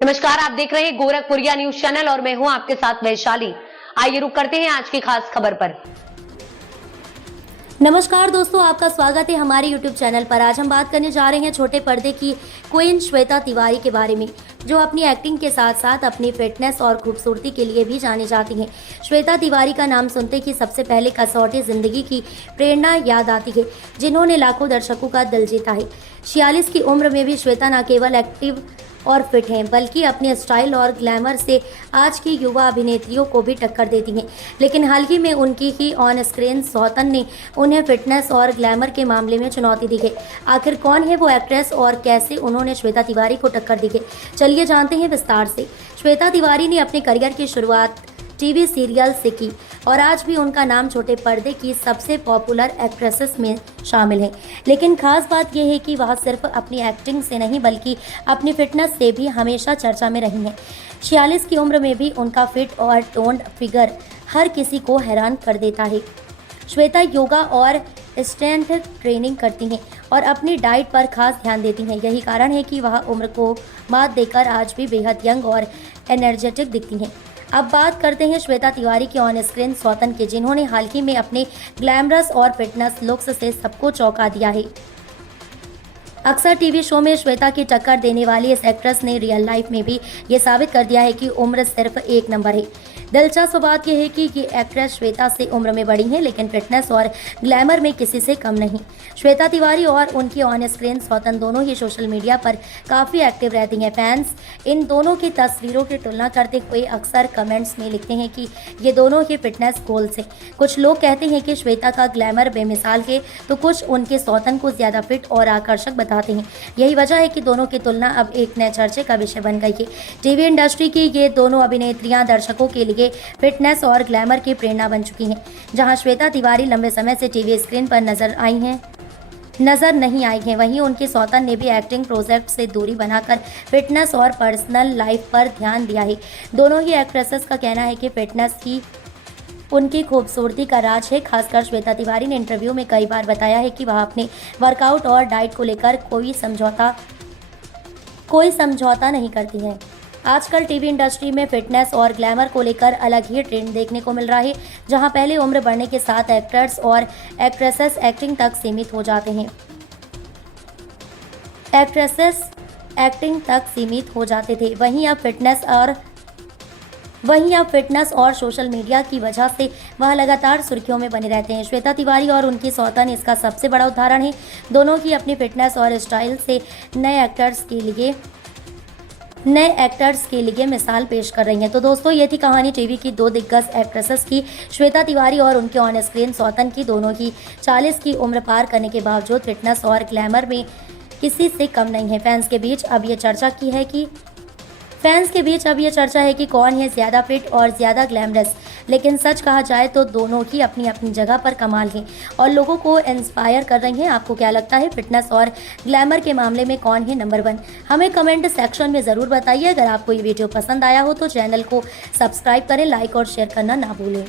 नमस्कार, आप देख रहे हैं गोरखपुरिया न्यूज चैनल और मैं हूं आपके साथ वैशाली। आइए रुक करते हैं आज की खास खबर पर। नमस्कार दोस्तों, आपका स्वागत है हमारे YouTube चैनल पर। आज हम बात करने जा रहे हैं छोटे पर्दे की क्वीन श्वेता तिवारी के बारे में, जो अपनी एक्टिंग के साथ साथ अपनी फिटनेस और खूबसूरती के लिए भी जानी जाती हैं। श्वेता तिवारी का नाम सुनते ही सबसे पहले कसौटी जिंदगी की प्रेरणा याद आती है, जिन्होंने लाखों दर्शकों का दिल जीता है। 46 की उम्र में भी श्वेता न केवल एक्टिव और फिट हैं, बल्कि अपने स्टाइल और ग्लैमर से आज की युवा अभिनेत्रियों को भी टक्कर देती हैं। लेकिन हाल ही में उनकी ही ऑन स्क्रीन सौतन ने उन्हें फिटनेस और ग्लैमर के मामले में चुनौती दी है। आखिर कौन है वो एक्ट्रेस और कैसे उन्होंने श्वेता तिवारी को टक्कर दी है, चलिए जानते हैं विस्तार से। श्वेता तिवारी ने अपने करियर की शुरुआत टीवी सीरियल से की और आज भी उनका नाम छोटे पर्दे की सबसे पॉपुलर एक्ट्रेसेस में शामिल है। लेकिन खास बात यह है कि वह सिर्फ अपनी एक्टिंग से नहीं बल्कि अपनी फिटनेस से भी हमेशा चर्चा में रही हैं। 46 की उम्र में भी उनका फिट और टोन्ड फिगर हर किसी को हैरान कर देता है। श्वेता योगा और स्ट्रेंथ ट्रेनिंग करती हैं और अपनी डाइट पर खास ध्यान देती हैं। यही कारण है कि वह उम्र को मात देकर आज भी बेहद यंग और एनर्जेटिक दिखती हैं। अब बात करते हैं श्वेता तिवारी की ऑन स्क्रीन सौतन के, जिन्होंने हाल ही में अपने ग्लैमरस और फिटनेस लुक्स से सबको चौंका दिया है। अक्सर टीवी शो में श्वेता की टक्कर देने वाली इस एक्ट्रेस ने रियल लाइफ में भी ये साबित कर दिया है कि उम्र सिर्फ एक नंबर है। दिलचस्प बात यह है कि ये एक्ट्रेस श्वेता से उम्र में बड़ी हैं, लेकिन फिटनेस और ग्लैमर में किसी से कम नहीं। श्वेता तिवारी और उनकी ऑन स्क्रीन सौतन दोनों ही सोशल मीडिया पर काफ़ी एक्टिव रहती हैं। फैंस इन दोनों की तस्वीरों की तुलना करते हुए अक्सर कमेंट्स में लिखते हैं कि ये दोनों ही फिटनेस गोल्स हैं। कुछ लोग कहते हैं कि श्वेता का ग्लैमर बेमिसाल है, तो कुछ उनके सौतन को ज़्यादा फिट और आकर्षक बताते हैं। यही वजह है कि दोनों की तुलना अब एक नए चर्चे का विषय बन गई है। टीवी इंडस्ट्री की ये दोनों अभिनेत्रियां दर्शकों के लिए फिटनेस और ग्लैमर की प्रेरणा बन चुकी हैं। जहां श्वेता तिवारी लंबे समय से टीवी स्क्रीन पर नजर नहीं आई हैं, वहीं उनकी सौतन ने भी एक्टिंग प्रोजेक्ट से दूरी बनाकर फिटनेस और पर्सनल लाइफ पर ध्यान दिया है। दोनों ही एक्ट्रेसेस का कहना है कि फिटनेस ही उनकी खूबसूरती का राज है। खासकर श्वेता तिवारी ने इंटरव्यू में कई बार बताया है कि वह अपने वर्कआउट और डाइट को लेकर कोई समझौता नहीं करती हैं। आजकल टीवी इंडस्ट्री में फिटनेस और ग्लैमर को लेकर अलग ही ट्रेंड देखने को मिल रहा है, जहां पहले उम्र बढ़ने के साथ एक्टर्स और एक्ट्रेसेस एक्टिंग तक सीमित हो जाते थे। वहीं अब फिटनेस और सोशल मीडिया की वजह से वह लगातार सुर्खियों में बने रहते हैं। श्वेता तिवारी और उनकी सौतन इसका सबसे बड़ा उदाहरण है। दोनों की अपनी फिटनेस और स्टाइल से नए एक्टर्स के लिए मिसाल पेश कर रही हैं। तो दोस्तों, ये थी कहानी टीवी की दो दिग्गज एक्ट्रेसेस की, श्वेता तिवारी और उनके ऑन स्क्रीन सौतन की। दोनों ही 40 की उम्र पार करने के बावजूद फिटनेस और ग्लैमर में किसी से कम नहीं है। फैंस के बीच अब ये चर्चा है कि कौन है ज़्यादा फिट और ज़्यादा ग्लैमरस। लेकिन सच कहा जाए तो दोनों ही अपनी अपनी जगह पर कमाल हैं और लोगों को इंस्पायर कर रही हैं। आपको क्या लगता है, फिटनेस और ग्लैमर के मामले में कौन है नंबर 1? हमें कमेंट सेक्शन में ज़रूर बताइए। अगर आपको ये वीडियो पसंद आया हो तो चैनल को सब्सक्राइब करें, लाइक और शेयर करना ना भूलें।